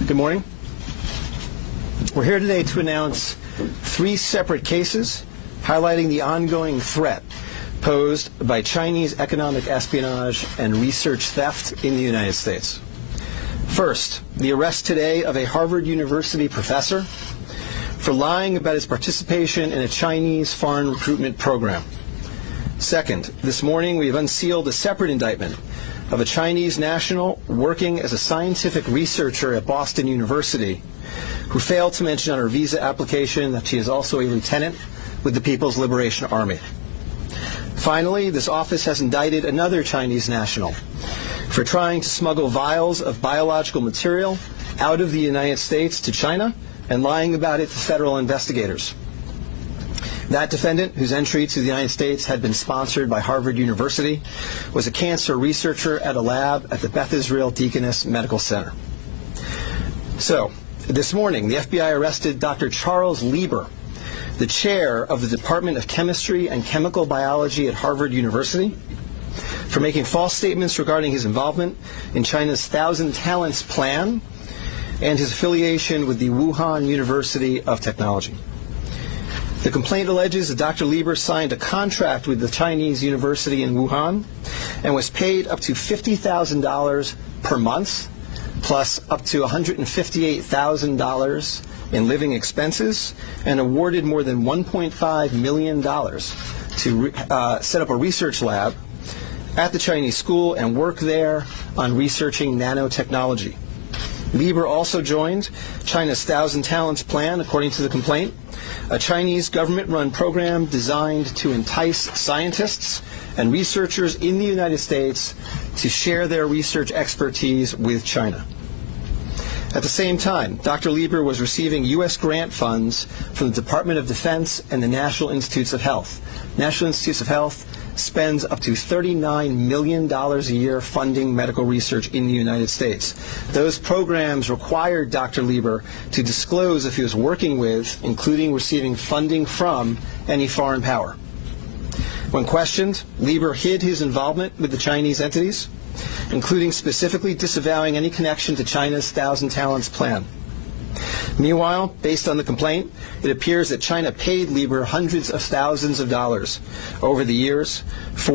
Good morning. We're here today to announce 3 separate cases highlighting the ongoing threat posed by Chinese economic espionage and research theft in the United States. First, the arrest today of a Harvard University professor for lying about his participation in a Chinese foreign recruitment program. Second, this morning we have unsealed a separate indictment of a Chinese national working as a scientific researcher at Boston University who failed to mention on her visa application that she is also a lieutenant with the People's Liberation Army. Finally, this office has indicted another Chinese national for trying to smuggle vials of biological material out of the United States to China and lying about it to federal investigators. That defendant, whose entry to the United States had been sponsored by Harvard University, was a cancer researcher at a lab at the Beth Israel Deaconess Medical Center. So, this morning, the FBI arrested Dr. Charles Lieber, the chair of the Department of Chemistry and Chemical Biology at Harvard University, for making false statements regarding his involvement in China's Thousand Talents Plan and his affiliation with the Wuhan University of Technology. The complaint alleges that Dr. Lieber signed a contract with the Chinese university in Wuhan and was paid up to $50,000 per month, plus up to $158,000 in living expenses, and awarded more than $1.5 million to set up a research lab at the Chinese school and work there on researching nanotechnology. Lieber also joined China's Thousand Talents Plan, according to the complaint, a Chinese government-run program designed to entice scientists and researchers in the United States to share their research expertise with China. At the same time, Dr. Lieber was receiving U.S. grant funds from the Department of Defense and the National Institutes of Health. National Institutes of Health spends up to $39 million a year funding medical research in the United States. Those programs required Dr. Lieber to disclose if he was working with, including receiving funding from, any foreign power. When questioned, Lieber hid his involvement with the Chinese entities, including specifically disavowing any connection to China's Thousand Talents Plan. Meanwhile, based on the complaint, it appears that China paid Lieber hundreds of thousands of dollars over the years for